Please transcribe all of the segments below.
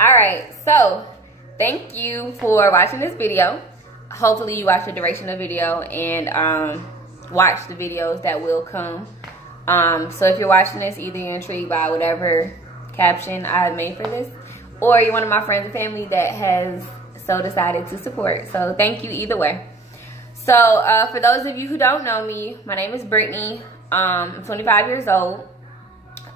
All right, so thank you for watching this video. Hopefully you watch the duration of the video and watch the videos that will come. So if you're watching this, either you're intrigued by whatever caption I have made for this, or you're one of my friends and family that has so decided to support. So thank you either way. So for those of you who don't know me, my name is Brittany. I'm 25 years old.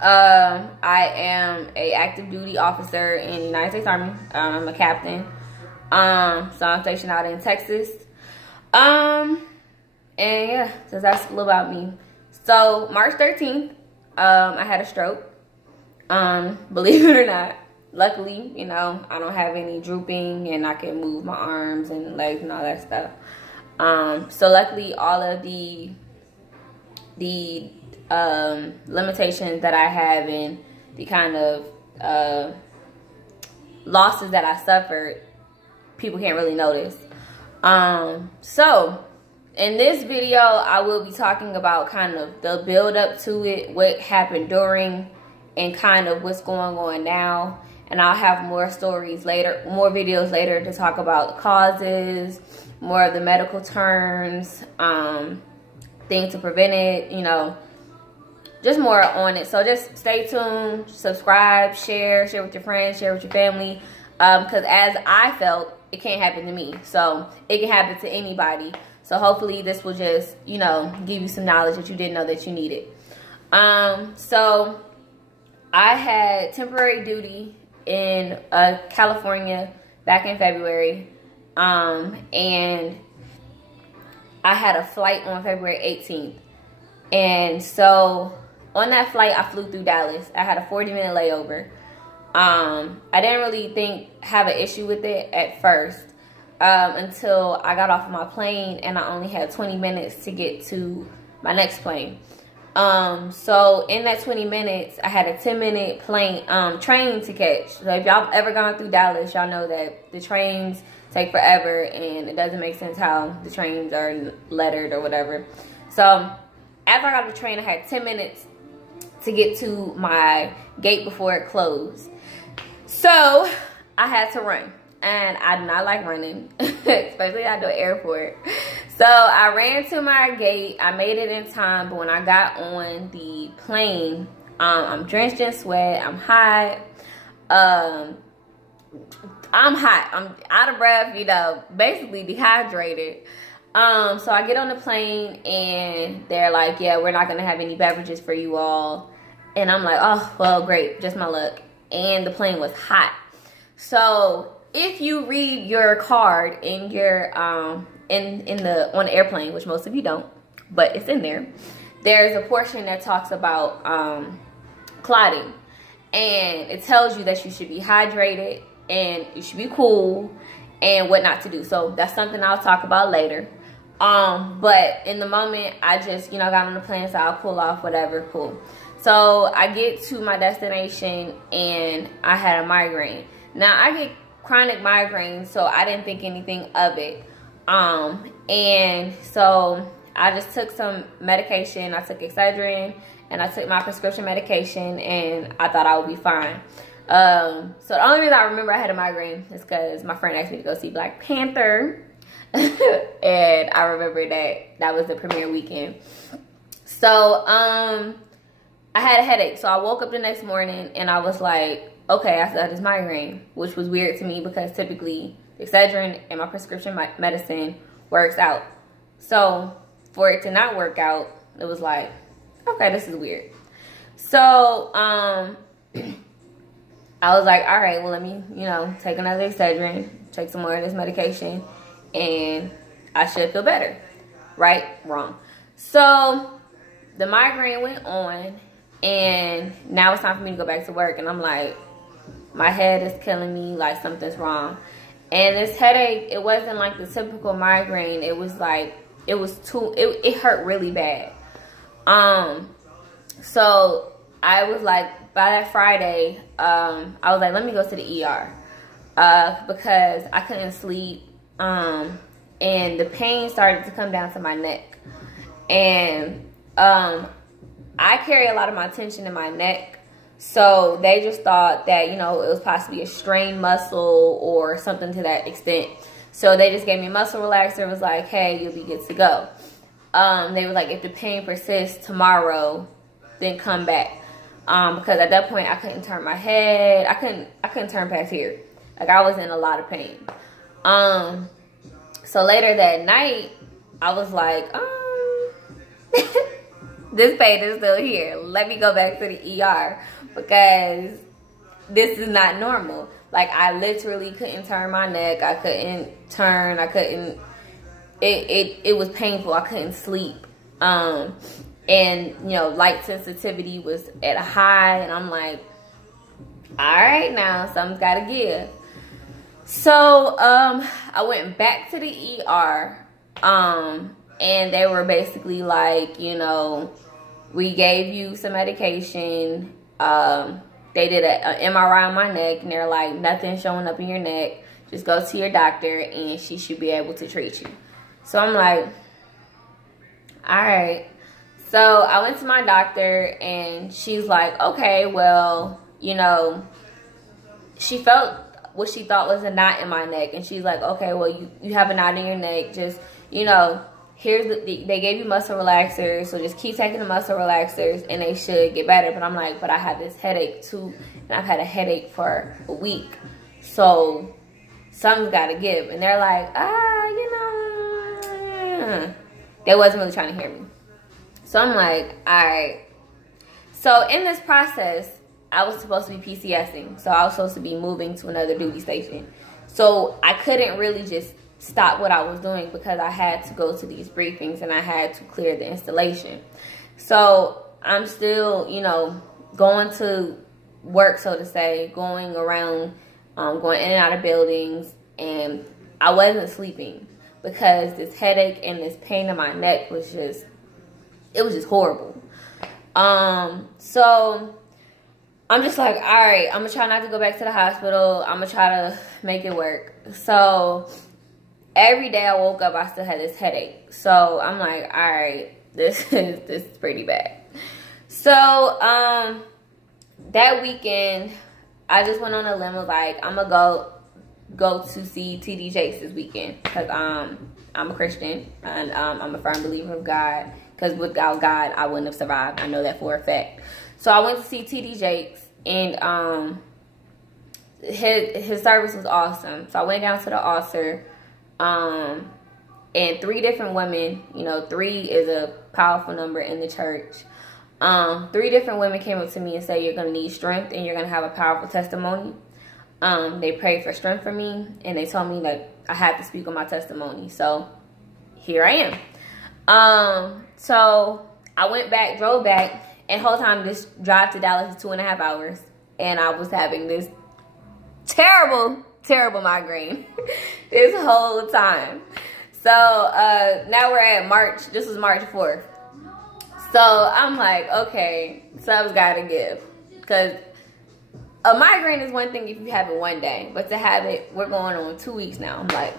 I am a active duty officer in the United States Army. I'm a captain. So I'm stationed out in Texas. And yeah, so that's a little about me. So March 13th, I had a stroke. Believe it or not. Luckily, you know, I don't have any drooping and I can move my arms and legs and all that stuff. So luckily all of the limitations that I have and the kind of losses that I suffered, people can't really notice. So in this video, I will be talking about kind of the build up to it, what happened during, and kind of what's going on now. And I'll have more stories later, more videos later to talk about the causes, more of the medical terms, things to prevent it, you know, just more on it. So just stay tuned, subscribe, share with your friends, share with your family. Because as I felt, it can't happen to me. So it can happen to anybody. So hopefully this will just, you know, give you some knowledge that you didn't know that you needed. So I had temporary duty in California back in February. And I had a flight on February 18th. And so on that flight, I flew through Dallas. I had a 40-minute layover. I didn't really have an issue with it at first until I got off of my plane and I only had 20 minutes to get to my next plane. So in that 20 minutes, I had a 10-minute train to catch. So if y'all ever gone through Dallas, y'all know that the trains take forever and it doesn't make sense how the trains are lettered or whatever. So after I got off the train, I had 10 minutes to get to my gate before it closed. So I had to run. And I do not like running, especially at the airport. So I ran to my gate. I made it in time, but when I got on the plane, I'm drenched in sweat. I'm hot. I'm out of breath, you know, basically dehydrated. So I get on the plane and they're like, yeah, we're not going to have any beverages for you all. And I'm like, oh, well, great. Just my luck. And the plane was hot. So if you read your card in your on the airplane, which most of you don't, but it's in there, there's a portion that talks about clotting, and it tells you that you should be hydrated and you should be cool and what not to do. So that's something I'll talk about later. But in the moment, I just, you know, got on the plane, so I'll pull off whatever, cool. So I get to my destination and I had a migraine. Now I get chronic migraines, so I didn't think anything of it. And so I just took some medication. I took Excedrin and I took my prescription medication and I thought I would be fine. So the only reason I remember I had a migraine is because my friend asked me to go see Black Panther. And I remember that was the premiere weekend. So I had a headache. So I woke up the next morning and I was like, okay, I still have this migraine, which was weird to me because typically Excedrin and my prescription medicine works out. So for it to not work out, it was like, okay, this is weird. So I was like, all right, well, let me, you know, take another Excedrin, take some more of this medication, and I should feel better. Right? Wrong. So the migraine went on, and now it's time for me to go back to work, and I'm like, my head is killing me, like something's wrong. And this headache, it wasn't like the typical migraine. It was like, it hurt really bad. So I was like, by that Friday, I was like, let me go to the ER. Because I couldn't sleep. And the pain started to come down to my neck. And I carry a lot of my tension in my neck. So they just thought that, you know, it was possibly a strained muscle or something to that extent. So they just gave me a muscle relaxer. Was like, hey, you'll be good to go. They were like, if the pain persists tomorrow, then come back. Because at that point I couldn't turn my head. I couldn't turn past here. Like, I was in a lot of pain. So later that night, I was like, this pain is still here. Let me go back to the ER because this is not normal. Like, I literally couldn't turn my neck. I couldn't turn. I couldn't. It was painful. I couldn't sleep. And, you know, light sensitivity was at a high. And I'm like, all right, now something's got to give. So I went back to the ER. And they were basically like, you know, we gave you some medication. They did an MRI on my neck, and they're like, nothing's showing up in your neck. Just go to your doctor, and she should be able to treat you. So I'm like, all right. So I went to my doctor, and she's like, okay, well, you know, she felt what she thought was a knot in my neck. And she's like, okay, well, you have a knot in your neck. Just, you know, they gave you muscle relaxers, so just keep taking the muscle relaxers and they should get better. But I'm like, but I have this headache too, and I've had a headache for a week, so something's got to give. And they're like, you know, they wasn't really trying to hear me. So I'm like, all right. So in this process, I was supposed to be PCSing, so I was supposed to be moving to another duty station. So I couldn't really just stop what I was doing because I had to go to these briefings and I had to clear the installation. So I'm still, you know, going to work, so to say, going around, going in and out of buildings, and I wasn't sleeping because this headache and this pain in my neck was just, it was just horrible. So I'm just like, all right, I'm gonna try not to go back to the hospital. I'm gonna try to make it work. So every day I woke up, I still had this headache. So I'm like, all right, this is pretty bad. So that weekend, I just went on a limb of like, I'm gonna go to see T.D. Jakes this weekend because I'm a Christian and I'm a firm believer of God. Because without God, I wouldn't have survived. I know that for a fact. So I went to see T.D. Jakes, and his service was awesome. So I went down to the altar. And 3 different women, you know, 3 is a powerful number in the church. 3 different women came up to me and said, you're going to need strength and you're going to have a powerful testimony. They prayed for strength for me, and they told me that I had to speak on my testimony. So here I am. So I went back, drove back, and the whole time this drive to Dallas is 2.5 hours. And I was having this terrible migraine this whole time. So now we're at March. This was March 4th. So I'm like, okay, something's gotta give, because a migraine is one thing if you have it one day, but to have it, we're going on 2 weeks now. I'm like,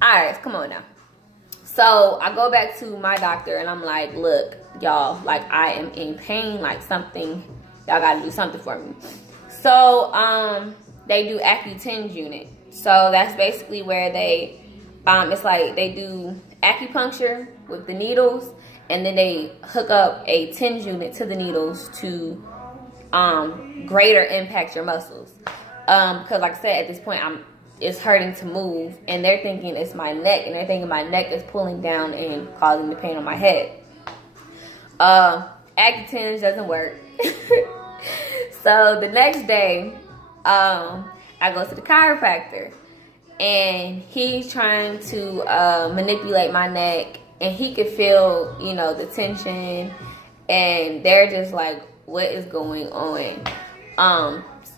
all right, come on now. So I go back to my doctor and I'm like, look, y'all, like, I am in pain, like something, y'all gotta do something for me. So they do Accutens unit. So that's basically where they, it's like they do acupuncture with the needles, and then they hook up a TENS unit to the needles to greater impact your muscles. Because like I said, at this point, it's hurting to move, and they're thinking it's my neck, and they're thinking my neck is pulling down and causing the pain on my head. Accutens doesn't work. So the next day, I go to the chiropractor, and he's trying to manipulate my neck, and he could feel, you know, the tension, and they're just like, what is going on?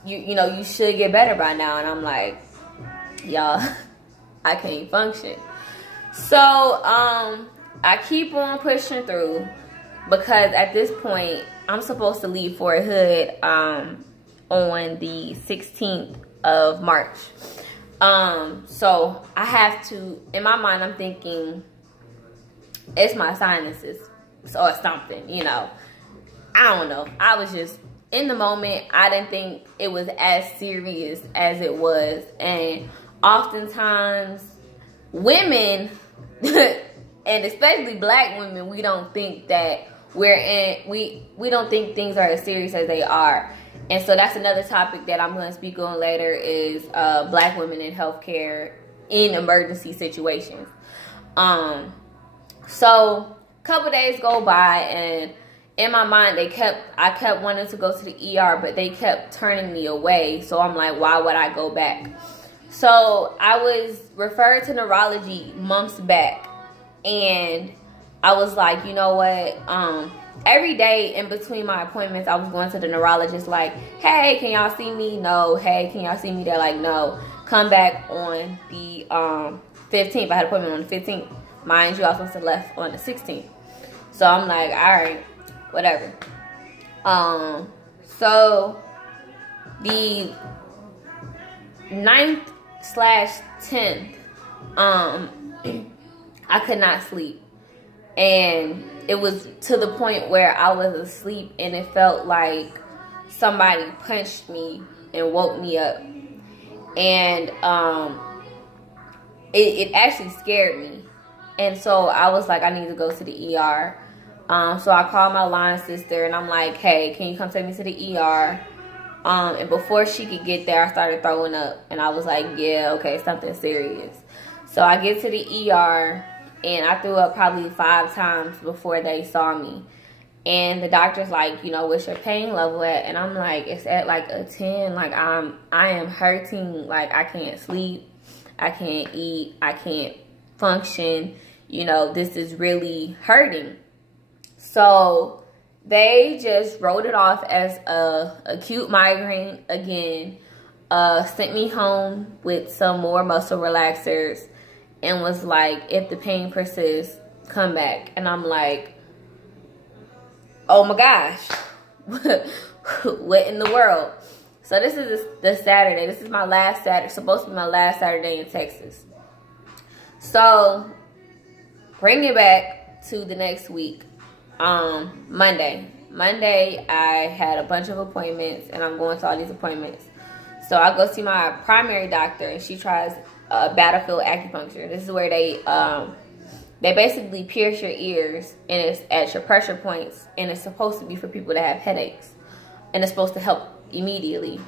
You know, you should get better by now. And I'm like, y'all, I can't function. So I keep on pushing through, because at this point I'm supposed to leave Fort Hood on the 16th of March. So I have to, in my mind, I'm thinking it's my sinuses or something, you know. I don't know. I was just in the moment, I didn't think it was as serious as it was. And oftentimes, women, and especially black women, we don't think that we don't think things are as serious as they are. And so that's another topic that I'm going to speak on later is black women in healthcare in emergency situations. So a couple days go by, and in my mind, I kept wanting to go to the ER, but they kept turning me away. So I'm like, why would I go back? So I was referred to neurology months back, and I was like, you know what? Every day in between my appointments, I was going to the neurologist like, hey, can y'all see me? No. Hey, can y'all see me? They're like, no. Come back on the 15th. I had an appointment on the 15th. Mind you, I was supposed to left on the 16th. So I'm like, all right, whatever. So the 9th/10th, I could not sleep. And it was to the point where I was asleep and it felt like somebody punched me and woke me up. And it actually scared me. And so I was like, I need to go to the ER. So I called my line sister and I'm like, hey, can you come take me to the ER? And before she could get there, I started throwing up. And I was like, yeah, okay, something serious. So I get to the ER and I threw up probably 5 times before they saw me. And the doctor's like, you know, what's your pain level at? And I'm like, it's at like a 10. Like I am hurting. Like I can't sleep. I can't eat. I can't function. You know, this is really hurting. So they just wrote it off as a acute migraine again. Sent me home with some more muscle relaxers and was like, if the pain persists, come back. And I'm like, oh my gosh, what in the world? So this is the Saturday. This is my last Saturday, supposed to be my last Saturday in Texas. So bring it back to the next week. Monday, I had a bunch of appointments and I'm going to all these appointments. So I go see my primary doctor and she tries battlefield acupuncture. This is where they basically pierce your ears and it's at your pressure points, and it's supposed to be for people that have headaches, and it's supposed to help immediately.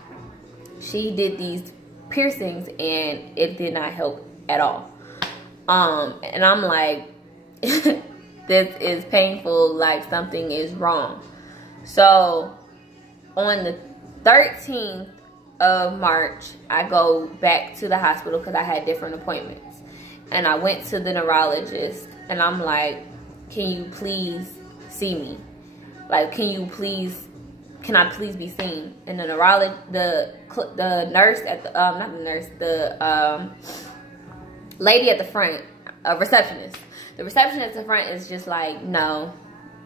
She did these piercings and it did not help at all. And I'm like, this is painful, like something is wrong. So on the 13th of March, I go back to the hospital because I had different appointments. And I went to the neurologist and I'm like, can you please see me? Like, can I please be seen? And the neurologist, the nurse at the, not the nurse, the lady at the front, receptionist. The receptionist at the front is just like, no,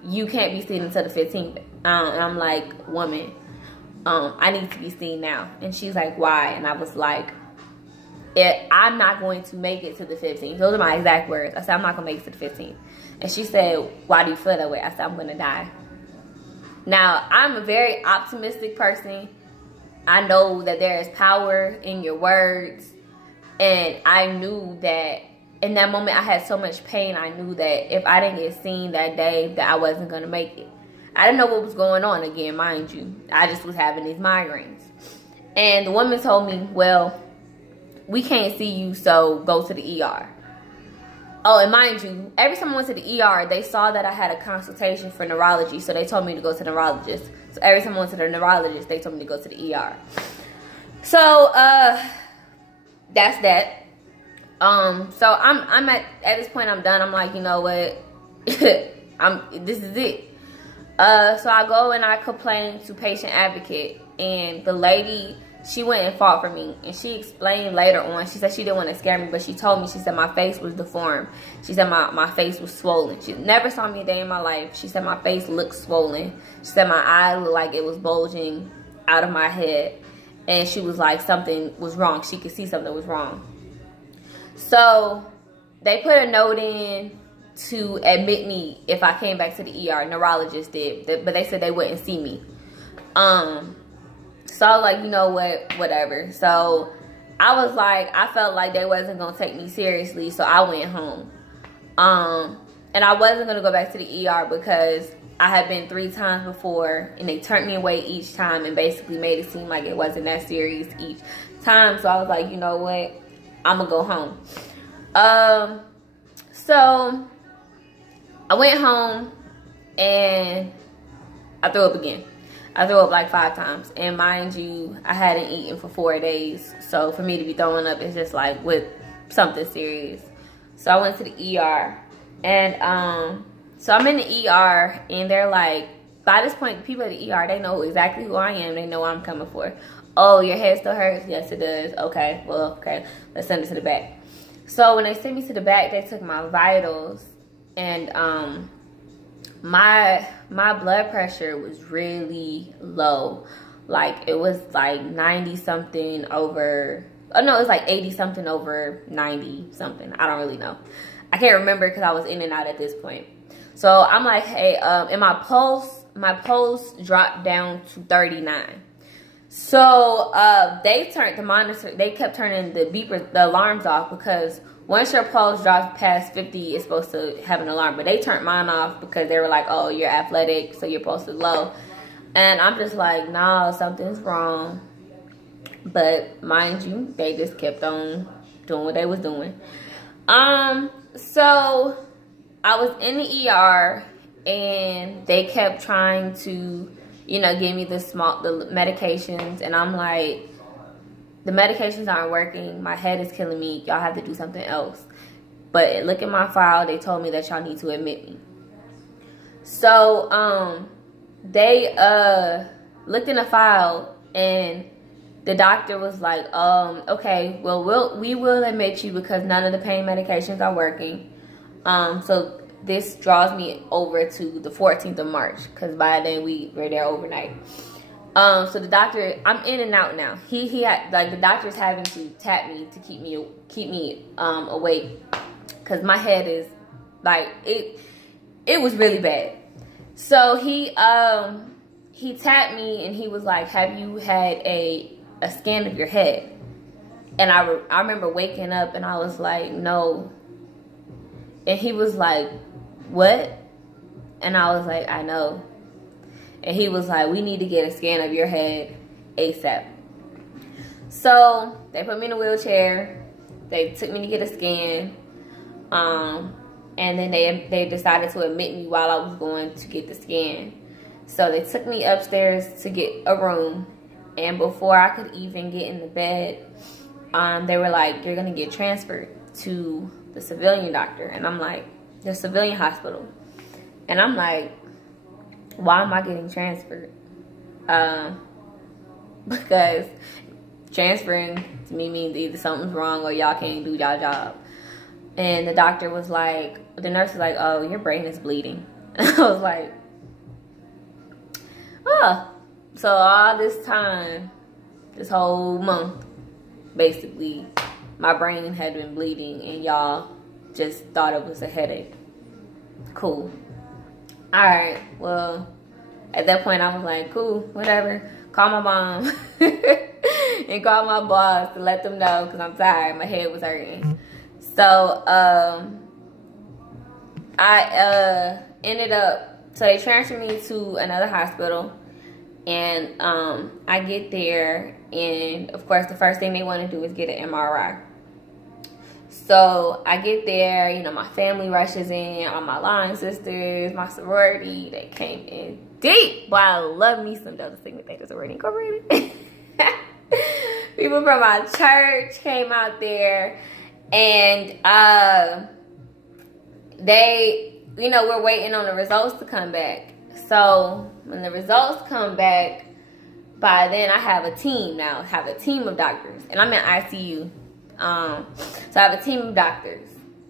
you can't be seen until the 15th. And I'm like, woman, I need to be seen now. And she's like, why? And I was like, I'm not going to make it to the 15th. Those are my exact words. I said, I'm not going to make it to the 15th. And she said, why do you feel that way? I said, I'm going to die. Now, I'm a very optimistic person. I know that there is power in your words. And I knew that in that moment I had so much pain. I knew that if I didn't get seen that day, that I wasn't going to make it. I didn't know what was going on again, mind you. I just was having these migraines. And the woman told me, well, we can't see you, so go to the ER. Oh, and mind you, every time I went to the ER, they saw that I had a consultation for neurology, so they told me to go to the neurologist. So every time I went to the neurologist, they told me to go to the ER. So, that's that. So I'm at this point, I'm done. I'm like, you know what? This is it. So I go and I complain to patient advocate, and the lady, she went and fought for me, and she explained later on, she said she didn't want to scare me, but she told me, she said my face was deformed. She said my face was swollen. She never saw me a day in my life. She said my face looked swollen. She said my eye looked like it was bulging out of my head, and she was like, something was wrong. She could see something was wrong. So they put a note in to admit me if I came back to the ER. Neurologist did, but they said they wouldn't see me. So I was like, you know what, whatever. So I was like, I felt like they wasn't gonna take me seriously, so I went home. And I wasn't gonna go back to the ER because I had been 3 times before, and they turned me away each time and basically made it seem like it wasn't that serious each time. So I was like, you know what, I'm gonna go home. So I went home and I threw up again. I threw up like 5 times, and mind you, I hadn't eaten for 4 days. So for me to be throwing up is just like with something serious. So I went to the ER, and so I'm in the ER, and they're like, by this point, the people at the ER, they know exactly who I am. They know what I'm coming for. Oh, your head still hurts? Yes, it does. Okay, well, okay, let's send it to the back. So when they sent me to the back, they took my vitals, and my blood pressure was really low. Like, it was like 90 something over, oh no, it was like 80 something over 90 something. I don't really know. I can't remember because I was in and out at this point. So I'm like, hey, and my pulse dropped down to 39. So they turned the monitor, they kept turning the beepers, the alarms off, because once your pulse drops past 50, it's supposed to have an alarm. But they turned mine off because they were like, oh, you're athletic, so your pulse is low. And I'm just like, nah, something's wrong. But mind you, they just kept on doing what they was doing. So I was in the ER, and they kept trying to, you know, give me the medications, and I'm like, the medications aren't working. My head is killing me. Y'all have to do something else. But look at my file. They told me that y'all need to admit me. So they looked in the file, and the doctor was like, okay, well, we will admit you because none of the pain medications are working. So this draws me over to the 14th of March, because by then we were there overnight. So the doctor, I'm in and out now. He had, like, the doctor's having to tap me to keep me awake, because my head is like, it was really bad. So he tapped me, and he was like, have you had a scan of your head? And I remember waking up, and I was like, no. And he was like, what? And I was like, I know. And he was like, we need to get a scan of your head ASAP. So they put me in a wheelchair. They took me to get a scan. And then they decided to admit me while I was going to get the scan. So they took me upstairs to get a room. And before I could even get in the bed, they were like, you're going to get transferred to the civilian doctor. And I'm like, the civilian hospital. And I'm like, why am I getting transferred? Because transferring to me means either something's wrong or y'all can't do y'all job. And the doctor was like, the nurse was like, oh, your brain is bleeding. And I was like, oh. So all this time, this whole month, basically, my brain had been bleeding, and y'all just thought it was a headache. Cool. Alright, well, at that point I was like, cool, whatever. Call my mom and call my boss to let them know, because I'm tired. My head was hurting. So I ended up, so they transferred me to another hospital, and I get there, and of course the first thing they want to do is get an MRI. So I get there, you know, my family rushes in, all my line sisters, my sorority, they came in deep. Boy, I love me some Delta Sigma Theta Sorority Incorporated. People from our church came out there, and they, you know, we're waiting on the results to come back. So when the results come back, by then I have a team now. I have a team of doctors, and I'm in ICU. So I have a team of doctors,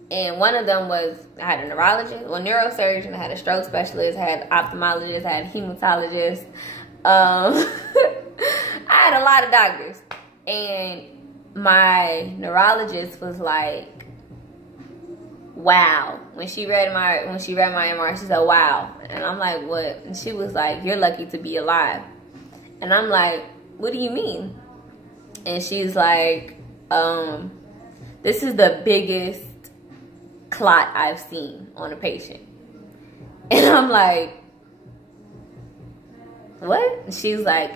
and one of them was, I had a neurologist, well, neurosurgeon, I had a stroke specialist, I had ophthalmologist, I had a hematologist. I had a lot of doctors, and my neurologist was like, wow. When she read my MRI, she said, wow. And I'm like, what? And she was like, you're lucky to be alive. And I'm like, what do you mean? And she's like, this is the biggest clot I've seen on a patient. And I'm like, what? And she's like,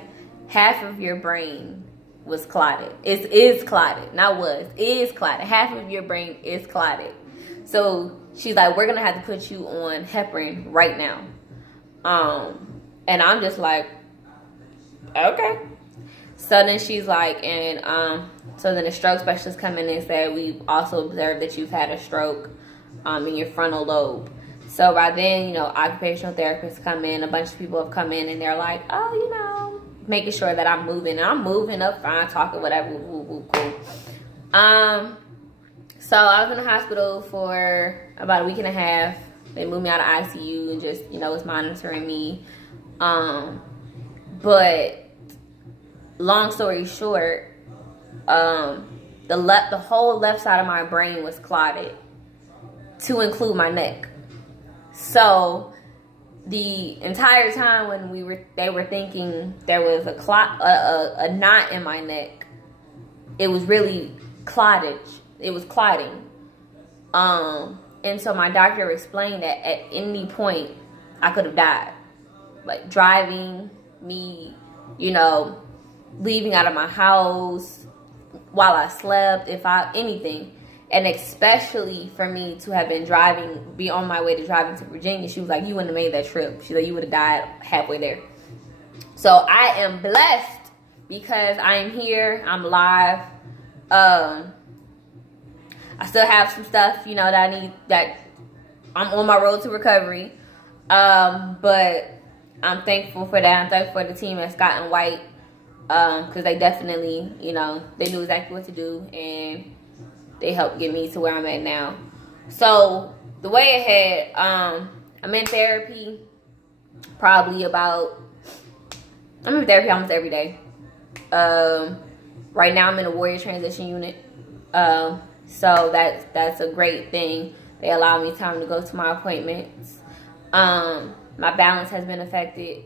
half of your brain was clotted. It is clotted. Not was. Is clotted. Half of your brain is clotted. So she's like, we're going to have to put you on heparin right now. And I'm just like, okay. So then she's like, and so then the stroke specialist come in and said, we've also observed that you've had a stroke in your frontal lobe. So by then, you know, occupational therapists come in, a bunch of people have come in, and they're like, oh, you know, making sure that I'm moving. And I'm moving up fine, talking, whatever, woo, woo, cool. So I was in the hospital for about a week and a half. They moved me out of ICU and just, you know, was monitoring me. But long story short, the whole left side of my brain was clotted, to include my neck. So the entire time when they were thinking there was a clot, a knot in my neck, it was really clottage. It was clotting. And so my doctor explained that at any point I could have died. Like driving, me, you know, leaving out of my house while I slept, anything. And especially for me to have been be on my way to driving to Virginia, she was like, you wouldn't have made that trip. She's like, you would have died halfway there. So I am blessed because I am here. I'm alive. I still have some stuff, you know, that I'm on my road to recovery. But I'm thankful for that. I'm thankful for the team at Scott and White. Because they definitely, you know, they knew exactly what to do, and they helped get me to where I'm at now. So the way ahead, I'm in therapy I'm in therapy almost every day. Right now I'm in a Warrior Transition Unit. So that's a great thing. They allow me time to go to my appointments. My balance has been affected.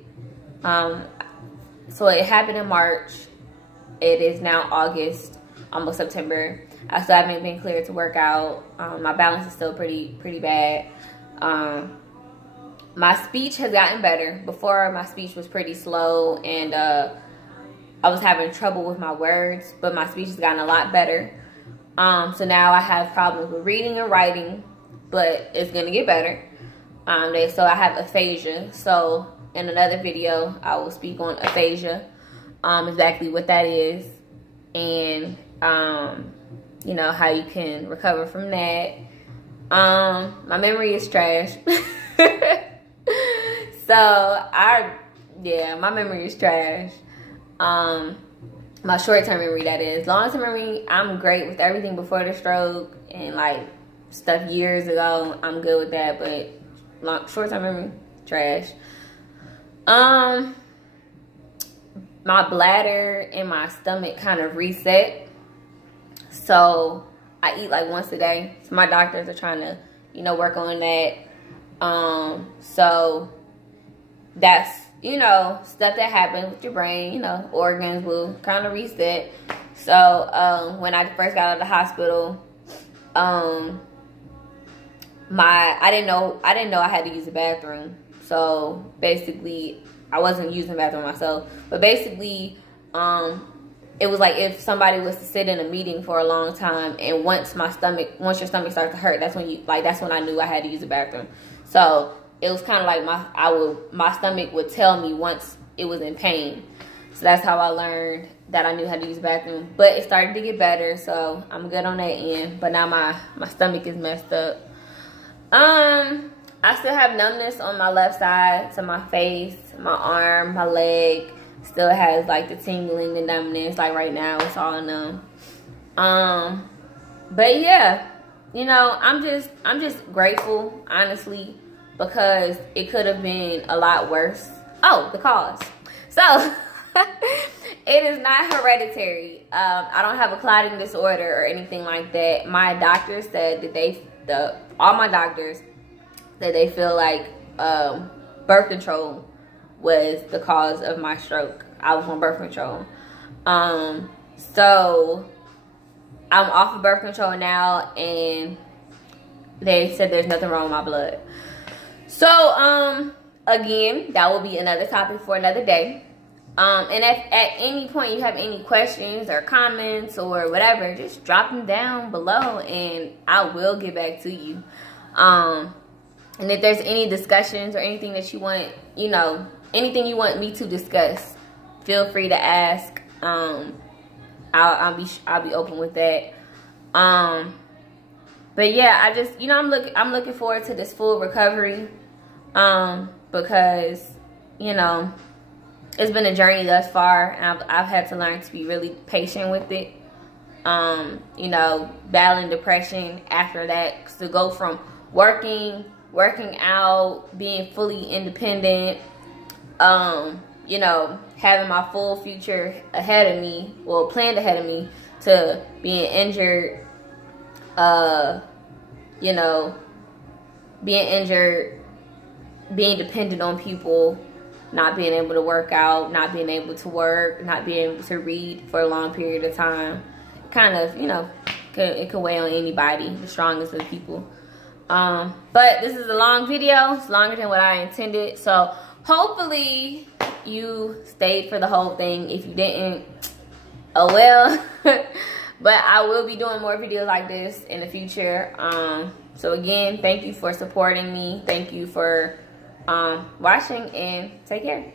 So it happened in March. It is now August, almost September. I still haven't been cleared to work out. My balance is still pretty bad. My speech has gotten better. Before, my speech was pretty slow, and I was having trouble with my words, but my speech has gotten a lot better. So now I have problems with reading and writing, but it's going to get better. So I have aphasia. So in another video, I will speak on aphasia, exactly what that is, and you know, how you can recover from that. My memory is trash. My memory is trash. My short-term memory, that is. Long-term memory, I'm great with everything before the stroke and like stuff years ago. I'm good with that, but short-term memory, trash. My bladder and my stomach kind of reset. So I eat like once a day. So my doctors are trying to, you know, work on that. So that's, you know, stuff that happens with your brain, you know, organs will kind of reset. So when I first got out of the hospital, I didn't know I had to use the bathroom. So basically, I wasn't using the bathroom myself. But basically, it was like if somebody was to sit in a meeting for a long time, and once your stomach starts to hurt, that's when I knew I had to use the bathroom. So it was kind of like my stomach would tell me once it was in pain. So that's how I learned that I knew how to use the bathroom. But it started to get better, so I'm good on that end. But now my stomach is messed up. I still have numbness on my left side, so my face, my arm, my leg still has like the tingling, the numbness. Like right now, it's all numb. But yeah, you know, I'm just grateful, honestly, because it could have been a lot worse. Oh, the cause. So it is not hereditary. I don't have a clotting disorder or anything like that. My doctor said that all my doctors, that they feel like birth control was the cause of my stroke. I was on birth control. So I'm off of birth control now, and they said there's nothing wrong with my blood. So again, that will be another topic for another day. And if at any point you have any questions or comments or whatever, just drop them down below and I will get back to you. And if there's any discussions or anything that you want, you know, anything you want me to discuss, feel free to ask. I'll be open with that. But yeah, I just, you know, I'm looking forward to this full recovery. Because, you know, it's been a journey thus far, and I've had to learn to be really patient with it. You know, battling depression after that, to go from working out, being fully independent, you know, having my full future ahead of me, well, planned ahead of me, to being injured, you know, being dependent on people, not being able to work out, not being able to work, not being able to read for a long period of time. Kind of, you know, it can weigh on anybody, the strongest of people. But this is a long video. It's longer than what I intended. So hopefully you stayed for the whole thing. If you didn't, oh well. But I will be doing more videos like this in the future. So again, thank you for supporting me. Thank you for watching, and take care.